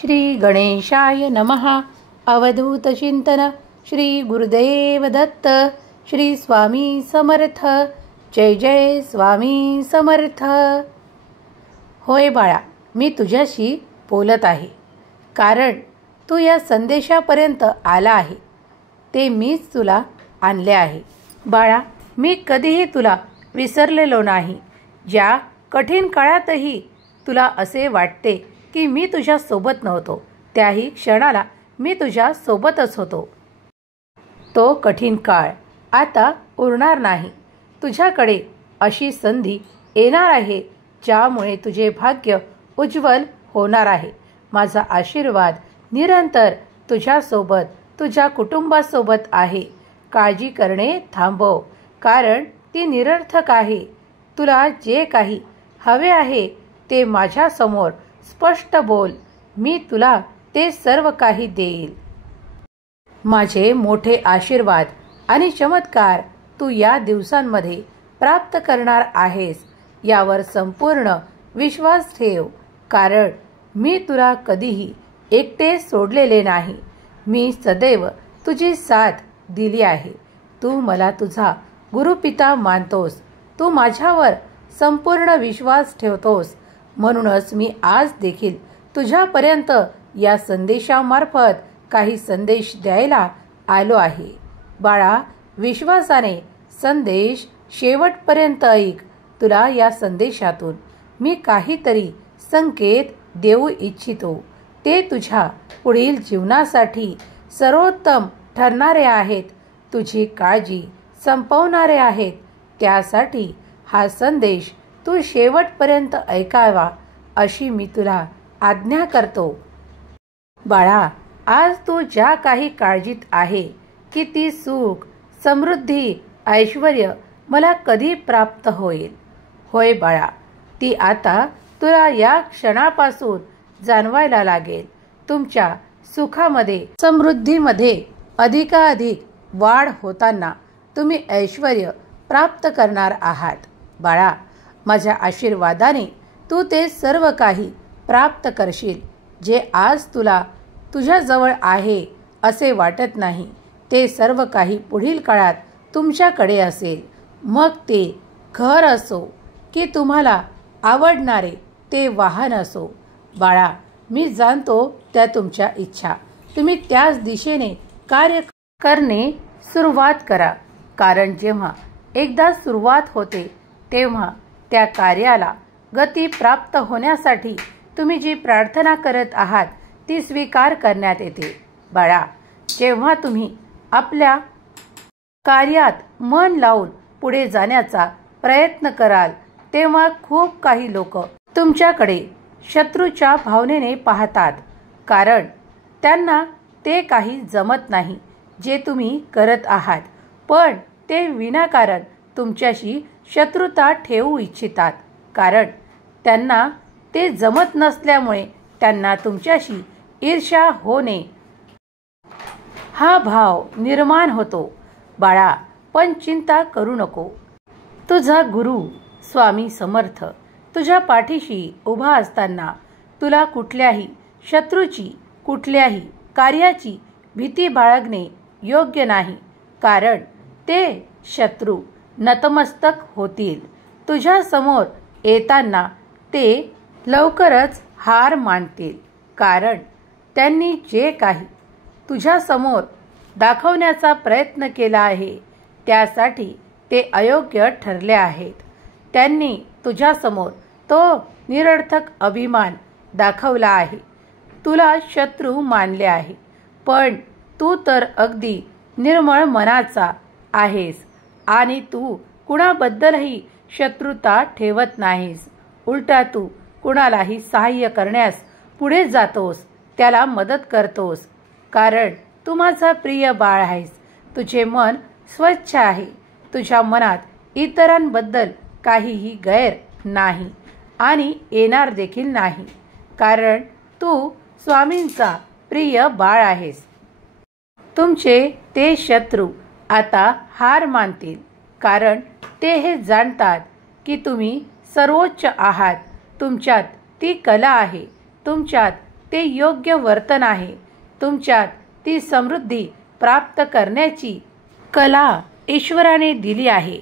श्री गणेशाय नमः. अवधूत चिंतन श्री गुरुदेव दत्त. श्री स्वामी समर्थ. जय जय स्वामी समर्थ. होय बाळा, मी तुझ्याशी बोलत आहे, कारण तू या संदेशापर्यंत आला आहे. ते मीच तुला आणले आहे. बाळा, मी कधीही तुला विसरलेलो नाही. ज्या कठीण काळातही तुला असे वाटते की मी तुझ्या सोबत नव्हतो, त्याही क्षणाला मी तुझ्या सोबतच होतो. तो कठीण काळ आता उरणार नाही. तुझ्याकडे अशी संधी येणार आहे ज्यामुळे तुझे भाग्य उज्ज्वल होणार आहे. माझा आशीर्वाद निरंतर तुझ्यासोबत, तुझ्या कुटुंबासोबत आहे. काळजी करणे थांबव, कारण ती निरर्थक आहे. तुला जे काही हवे आहे ते माझ्यासमोर स्पष्ट बोल. मी तुला ते सर्व काही देईल. माझे मोठे आशीर्वाद आणि चमत्कार तू या दिवसांमध्ये प्राप्त करणार आहेस, यावर संपूर्ण विश्वास ठेव. कारण मी तुला कधीही एकटे सोडलेले नाही. मी सदैव तुझी साथ दिली आहे. तू मला तुझा गुरुपिता मानतोस. तू माझ्यावर संपूर्ण विश्वास ठेवतोस. म्हणूनच मी आज देखील तुझ्यापर्यंत या संदेशामार्फत काही संदेश द्यायला आलो आहे. बाळा, विश्वासाने संदेश शेवटपर्यंत ऐक. तुला या संदेशातून मी काहीतरी संकेत देऊ इच्छितो. ते तुझ्या पुढील जीवनासाठी सर्वोत्तम ठरणारे आहेत. तुझी काळजी संपवणारे आहेत. त्यासाठी हा संदेश तू शेवटपर्यंत ऐकावा अशी मी तुला आज्ञा करतो. बाळा, आज तू ज्या काही काळजीत आहे की ती सुख, समृद्धी, ऐश्वर्य मला कधी प्राप्त होईल. होय बाळा, ती आता तुला या क्षणापासून जाणवायला लागेल. तुमच्या सुखामध्ये, समृद्धीमध्ये अधिकाधिक वाढ होताना तुम्ही ऐश्वर्य प्राप्त करणार आहात. बाळा, माझ्या आशीर्वादाने तू ते सर्व काही प्राप्त करशील. जे आज तुला तुझ्याजवळ आहे असे वाटत नाही, ते सर्व काही पुढील काळात तुमच्याकडे असेल. मग ते घर असो की तुम्हाला आवडणारे ते वाहन असो. बाळा, मी जाणतो त्या तुमच्या इच्छा. तुम्ही त्याच दिशेने कार्य करणे सुरुवात करा. कारण जेव्हा एकदा सुरुवात होते तेव्हा त्या कार्याला गती प्राप्त होण्यासाठी तुम्ही जी प्रार्थना करत आहात ती स्वीकार करण्यात येते. बाळा, जेव्हा तुम्ही आपल्या कार्यात मन लावून पुढे जाण्याचा प्रयत्न कराल तेव्हा खूप काही लोक तुमच्याकडे शत्रूच्या भावनेने पाहतात. कारण त्यांना ते काही जमत नाही जे तुम्ही करत आहात. पण ते विनाकारण तुमच्याशी शत्रुता ठेवू इच्छितात. कारण त्यांना ते जमत नसल्यामुळे त्यांना तुमच्याशी ईर्ष्या होणे हा भाव निर्माण होतो. बाळा, पण चिंता करू नको. तुझा गुरु स्वामी समर्थ तुझ्या पाठीशी उभा असताना तुला कुठल्याही शत्रूची, कुठल्याही कार्याची भीती बाळगणे योग्य नाही. कारण ते शत्रू नतमस्तक होतील. तुझ्या समोर येताना ते लवकरच हार मानतील. कारण त्यांनी जे काही तुझ्या समोर दाखवण्याचा प्रयत्न केला आहे त्यासाठी ते अयोग्य ठरले आहेत. त्यांनी तुझ्यासमोर तो निरर्थक अभिमान दाखवला आहे. तुला शत्रू मानले आहे. पण तू तर अगदी निर्मळ मनाचा आहेस आणि तू कुणाबद्दलही शत्रुता ठेवत नाहीस. उलटा तू कुणालाही सहाय्य करण्यास पुढे जातोस, त्याला मदत करतोस. कारण तू माझा प्रिय बाळ आहेस. तुझे मन स्वच्छ आहे. तुझ्या मनात इतरांबद्दल काहीही गैर नाही आणि येणार देखील नाही. कारण तू स्वामींचा प्रिय बाळ आहेस. तुमचे ते शत्रू आता हार मानतील. कारण ते हे जाणतात की तुम्ही सर्वोच्च आहात. तुमच्यात ती कला आहे. तुमच्यात ते योग्य वर्तन आहे. तुमच्यात ती समृद्धी प्राप्त करण्याची कला ईश्वराने दिली आहे.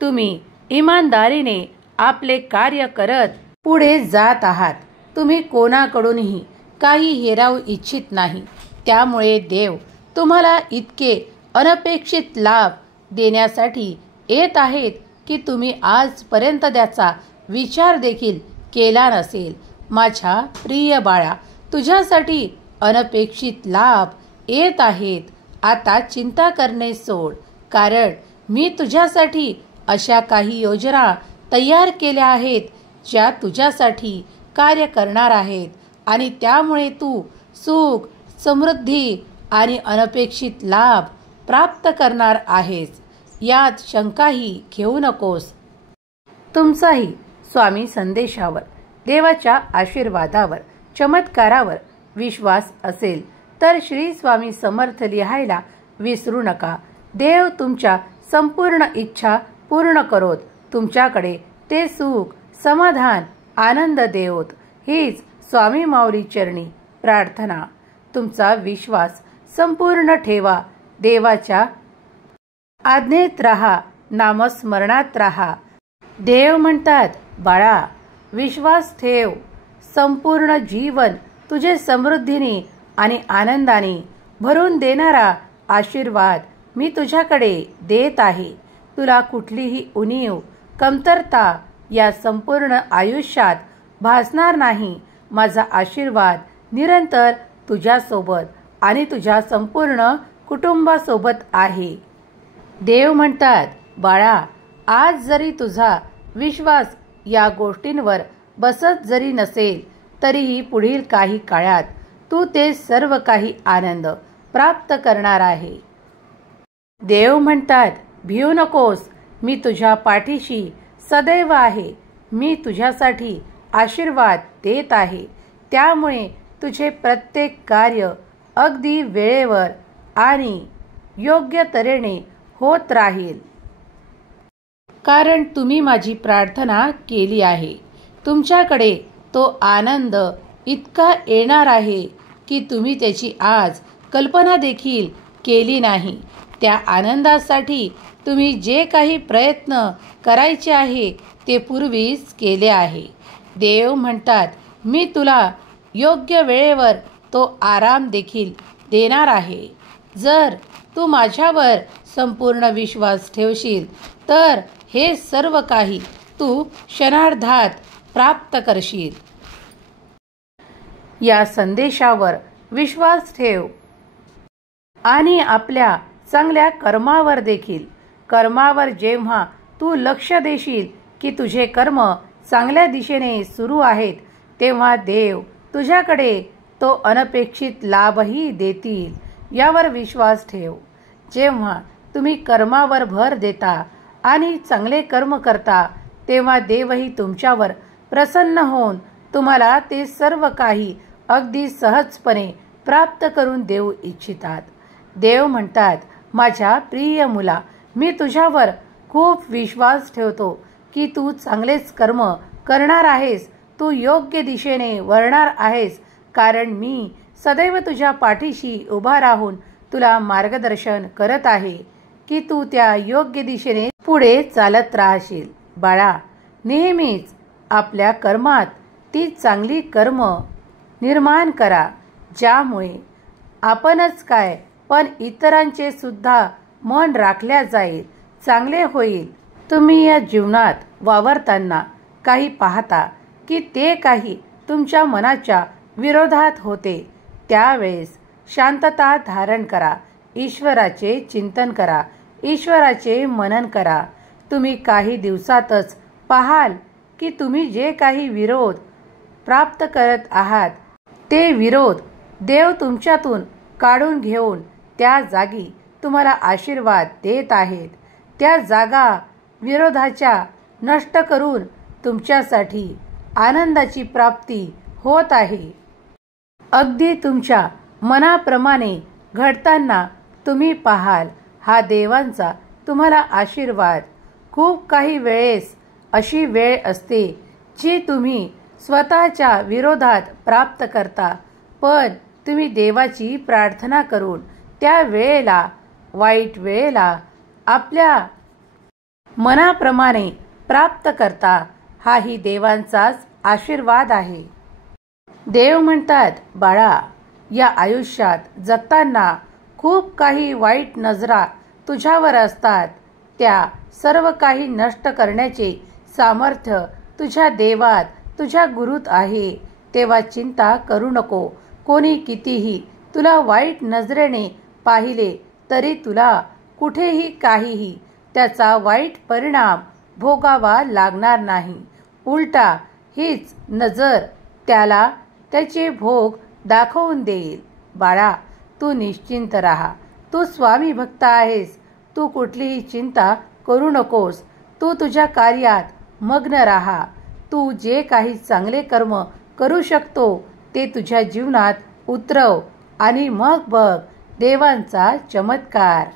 तुम्ही इमानदारीने आपले कार्य करत पुढे जात आहात. तुम्ही कोणाकडूनही काही हिरावू इच्छित नाही. त्यामुळे देव तुम्हाला इतके अनपेक्षित लाभ देण्यासाठी येत आहेत की तुम्ही आजपर्यंत त्याचा विचार देखील केला नसेल. माझ्या प्रिय बाळा, तुझ्यासाठी अनपेक्षित लाभ येत आहेत. आता चिंता करणे सोड, कारण मी तुझ्यासाठी अशा काही योजना तयार केल्या आहेत ज्या तुझ्यासाठी कार्य करणार आहेत आणि त्यामुळे तू सुख, समृद्धी आणि अनपेक्षित लाभ प्राप्त करणार आहेस. यात शंकाही घेऊ नकोस. तुमचाही स्वामी संदेशावर, देवाच्या आशीर्वादावर, चमत्कारावर विश्वास असेल तर श्री स्वामी समर्थ लिहायला विसरू नका. देव तुमच्या संपूर्ण इच्छा पूर्ण करोत. तुमच्याकडे ते सुख, समाधान, आनंद देवोत. हीच स्वामी माऊली चरणी प्रार्थना. तुमचा विश्वास संपूर्ण ठेवा. देवाच्या आज्ञेत राहा, नामस्मरणात राहा. देव म्हणतात, बाळा, विश्वास ठेव. संपूर्ण जीवन तुझे समृद्धीने आणि आनंदाने भरून देणारा आशीर्वाद मी तुझ्याकडे देत आहे. तुला कुठलीही उणीव, कमतरता या संपूर्ण आयुष्यात भासणार नाही. माझा आशीर्वाद निरंतर तुझ्यासोबत आणि तुझ्या संपूर्ण कुटुंबासोबत आहे. देव म्हणतात, बाळा, आज जरी तुझा विश्वास या गोष्टींवर बसत जरी नसेल तरीही पुढील काही काळात तू ते सर्व काही आनंद प्राप्त करणार आहे. देव म्हणतात, भिऊ नकोस. मी तुझ्या पाठीशी सदैव आहे. मी तुझ्यासाठी आशीर्वाद देत आहे. त्यामुळे तुझे प्रत्येक कार्य अगदी वेळेवर आणि योग्य तऱ्हेने होत राहील. कारण तुम्ही माझी प्रार्थना केली आहे. तुमच्याकडे तो आनंद इतका येणार आहे की तुम्ही त्याची आज कल्पना देखील केली नाही. त्या आनंदासाठी तुम्ही जे काही प्रयत्न करायचे आहे ते पूर्वीच केले आहे. देव म्हणतात, मी तुला योग्य वेळेवर तो आराम देखील देणार आहे. जर तू माझ्यावर संपूर्ण विश्वास ठेवशील तर हे सर्व काही तू क्षणार्धात प्राप्त करशील. या संदेशावर विश्वास ठेव आणि आपल्या चांगल्या कर्मावर देखील. कर्मावर जेव्हा तू लक्ष देशील की तुझे कर्म चांगल्या दिशेने सुरू आहेत, तेव्हा देव तुझ्याकडे तो अनपेक्षित लाभही देतील. यावर विश्वास ठेव. जेव्हा तुम्ही कर्मावर भर देता आणि चांगले कर्म करता, तेव्हा देवही तुमच्यावर प्रसन्न होऊन तुम्हाला ते सर्व काही अगदी सहजपणे प्राप्त करून देऊ इच्छितात. देव म्हणतात, माझ्या प्रिय मुला, मी तुझ्यावर खूप विश्वास ठेवतो की तू चांगलेच कर्म करणार आहेस. तू योग्य दिशेने वळणार आहेस, कारण मी सदैव तुझ्या पाठीशी उभा राहून तुला मार्गदर्शन करत आहे की तू त्या योग्य दिशेने पुढे चालत राहशील. बाळा, नेहमीच आपल्या कर्मात ती चांगली कर्म निर्माण करा, ज्यामुळे आपणच काय पण इतरांचे सुद्धा मन राखल्या जाईल, चांगले होईल. तुम्ही या जीवनात वावरताना काही पाहता की ते काही तुमच्या मनाच्या विरोधात होते, त्यावेळेस शांतता धारण करा. ईश्वराचे चिंतन करा. ईश्वराचे मनन करा. तुम्ही काही दिवसातच पाहाल की तुम्ही जे काही विरोध प्राप्त करत आहात ते विरोध देव तुमच्यातून काढून घेऊन त्या जागी तुम्हाला आशीर्वाद देत आहेत. त्या जागा विरोधाच्या नष्ट करून तुमच्यासाठी आनंदाची प्राप्ती होत आहे. अगदी तुमच्या मनाप्रमाणे घडताना तुम्ही पाहाल. हा देवांचा तुम्हाला आशीर्वाद. खूप काही वेळेस अशी वेळ असते जी तुम्ही स्वतःच्या विरोधात प्राप्त करता, पण तुम्ही देवाची प्रार्थना करून त्या वेळेला, वाईट वेळेला आपल्या मनाप्रमाणे प्राप्त करता, हाही देवांचाच आशीर्वाद आहे. देव म्हणतात, बाळा, या आयुष्यात जगताना खूप काही वाईट नजरा तुझ्यावर असतात. त्या सर्व काही नष्ट करण्याचे सामर्थ्य तुझ्या देवात, तुझ्या गुरूत आहे. तेव्हा चिंता करू नको. कोणी कितीही तुला वाईट नजरेने पाहिले तरी तुला कुठेही काहीही त्याचा वाईट परिणाम भोगावा लागणार नाही. उलटा हीच नजर त्याला त्याचे भोग दाखवून देईल. बाळा, तू निश्चिंत राहा. तू स्वामी भक्त आहेस. तू कुठलीही चिंता करू नकोस. तू तुझ्या कार्यात मग्न राहा. तू जे काही चांगले कर्म करू शकतो ते तुझ्या जीवनात उतरव आणि मग बघ देवांचा चमत्कार.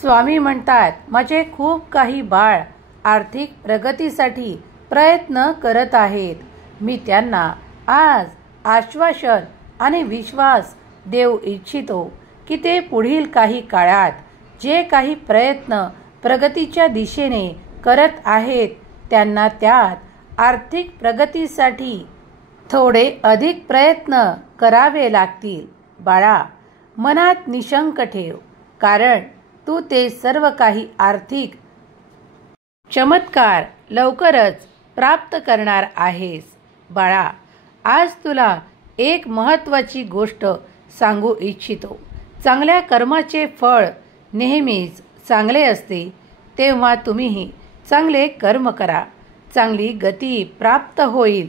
स्वामी म्हणतात, माझे खूप काही बाळ आर्थिक प्रगतीसाठी प्रयत्न करत आहेत. मी त्यांना आज आश्वासन आणि विश्वास देऊ इच्छितो की ते पुढील काही काळात जे काही प्रयत्न प्रगतीच्या दिशेने करत आहेत त्यांना त्यात आर्थिक प्रगतीसाठी थोडे अधिक प्रयत्न करावे लागतील. बाळा, मनात निशंक ठेव, कारण तू ते सर्व काही आर्थिक चमत्कार लवकरच प्राप्त करणार आहेस. बाळा, आज तुला एक महत्त्वाची गोष्ट सांगू इच्छितो. चांगल्या कर्माचे फळ नेहमीच चांगले असते. तेव्हा तुम्हीही चांगले कर्म करा. चांगली गती प्राप्त होईल.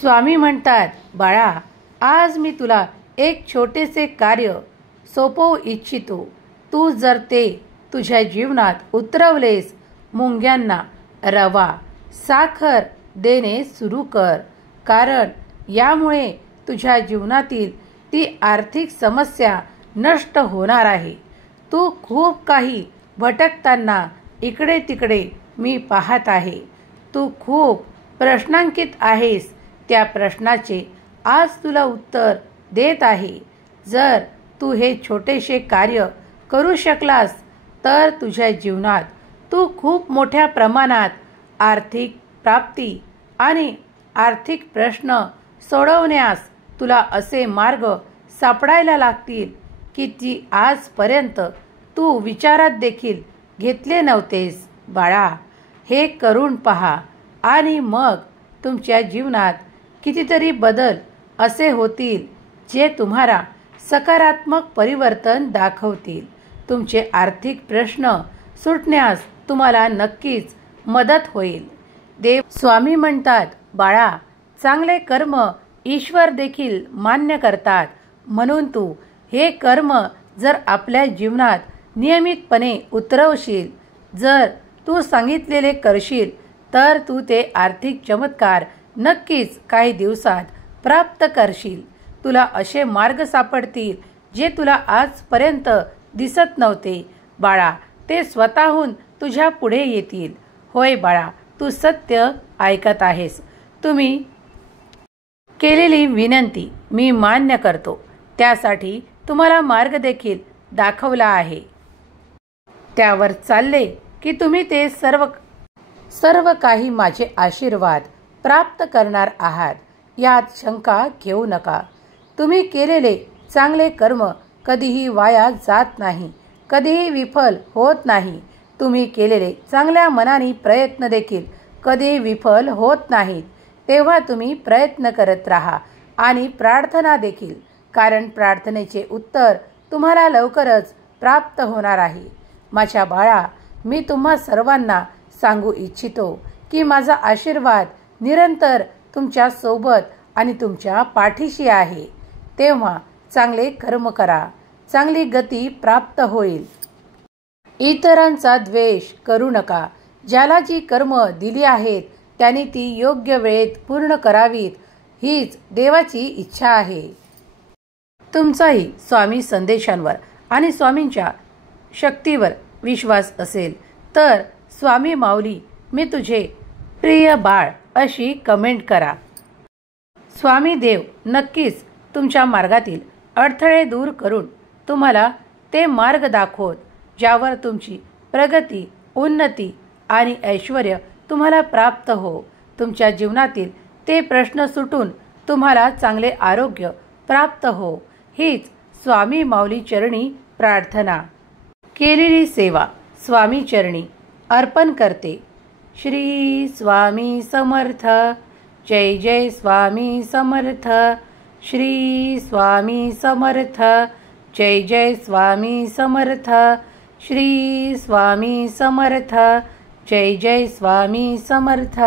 स्वामी म्हणतात, बाळा, आज मी तुला एक छोटेसे कार्य सोपवू इच्छितो. तू जर ते तुझ्या जीवनात उतरवलेस, मुंग्यांना रवा, साखर देणे सुरू कर. कारण यामुळे तुझ्या जीवनातील ती आर्थिक समस्या नष्ट होणार आहे. तू खूप काही भटकताना इकडे तिकडे मी पाहत आहे. तू खूप प्रश्नांकित आहेस. त्या प्रश्नाचे आज तुला उत्तर देत आहे. जर तू हे छोटेसे कार्य करू शकलास तर तुझ्या जीवनात तू खूप मोठ्या प्रमाणात आर्थिक प्राप्ती आणि आर्थिक प्रश्न सोडवण्यास तुला असे मार्ग सापडायला लागतील की ती आजपर्यंत तू विचारात देखील घेतले नव्हतेस. बाळा, हे करून पहा आणि मग तुमच्या जीवनात कितीतरी बदल असे होतील जे तुम्हाला सकारात्मक परिवर्तन दाखवतील. तुमचे आर्थिक प्रश्न सुटण्यास तुम्हाला नक्कीच मदत होईल. देव स्वामी म्हणतात, बाळा, चांगले कर्म ईश्वर देखील मान्य करतात. म्हणून तू हे कर्म जर आपल्या जीवनात नियमितपणे उतरवशील, जर तू सांगितलेले करशील तर तू ते आर्थिक चमत्कार नक्कीच काही दिवसात प्राप्त करशील. तुला असे मार्ग सापडतील जे तुला आजपर्यंत दिसत नव्हते. बाळा, ते स्वतःहून तुझ्या पुढे येतील. होय बाळा, तू सत्य ऐकत आहेस. तुम्ही केलेली विनंती मी मान्य करतो. त्यासाठी तुम्हाला मार्ग देखील दाखवला आहे. त्यावर चालले की तुम्ही ते सर्व काही माझे आशीर्वाद प्राप्त करणार आहात. यात शंका घेऊ नका. तुम्ही केलेले चांगले कर्म कधीही वाया जात नाही, कधीही विफल होत नाही. तुम्ही केलेले चांगल्या मनाने प्रयत्न देखील कधीही विफल होत नाहीत. तेव्हा तुम्ही प्रयत्न करत राहा आणि प्रार्थना देखील, कारण प्रार्थनेचे उत्तर तुम्हाला लवकरच प्राप्त होणार आहे. माझ्या बाळा, मी तुम्हा सर्वांना सांगू इच्छितो की माझा आशीर्वाद निरंतर तुमच्या सोबत आणि तुमच्या पाठीशी आहे. तेव्हा चांगले कर्म करा. चांगली गती प्राप्त होईल. इतरांचा द्वेष करू नका. ज्याला जी कर्म दिली आहेत त्यांनी ती योग्य वेळेत पूर्ण करावीत, हीच देवाची इच्छा आहे. तुमचाही स्वामी संदेशांवर आणि स्वामींच्या शक्तीवर विश्वास असेल तर स्वामी माऊली मी तुझे प्रिय बाळ अशी कमेंट करा. स्वामी देव नक्कीच तुमच्या मार्गातील अडथळे दूर करून तुम्हाला ते मार्ग दाखवत ज्यावर तुमची प्रगती, उन्नती आणि ऐश्वर्य तुम्हाला प्राप्त हो. तुमच्या जीवनातील ते प्रश्न सुटून तुम्हाला चांगले आरोग्य प्राप्त हो. हीच स्वामी माऊली चरणी प्रार्थना. केलेली सेवा स्वामी चरणी अर्पण करते. श्री स्वामी समर्थ. जय जय स्वामी समर्थ. श्री स्वामी समर्थ. जय जय स्वामी समर्थ. श्री स्वामी समर्थ. जय जय स्वामी समर्थ.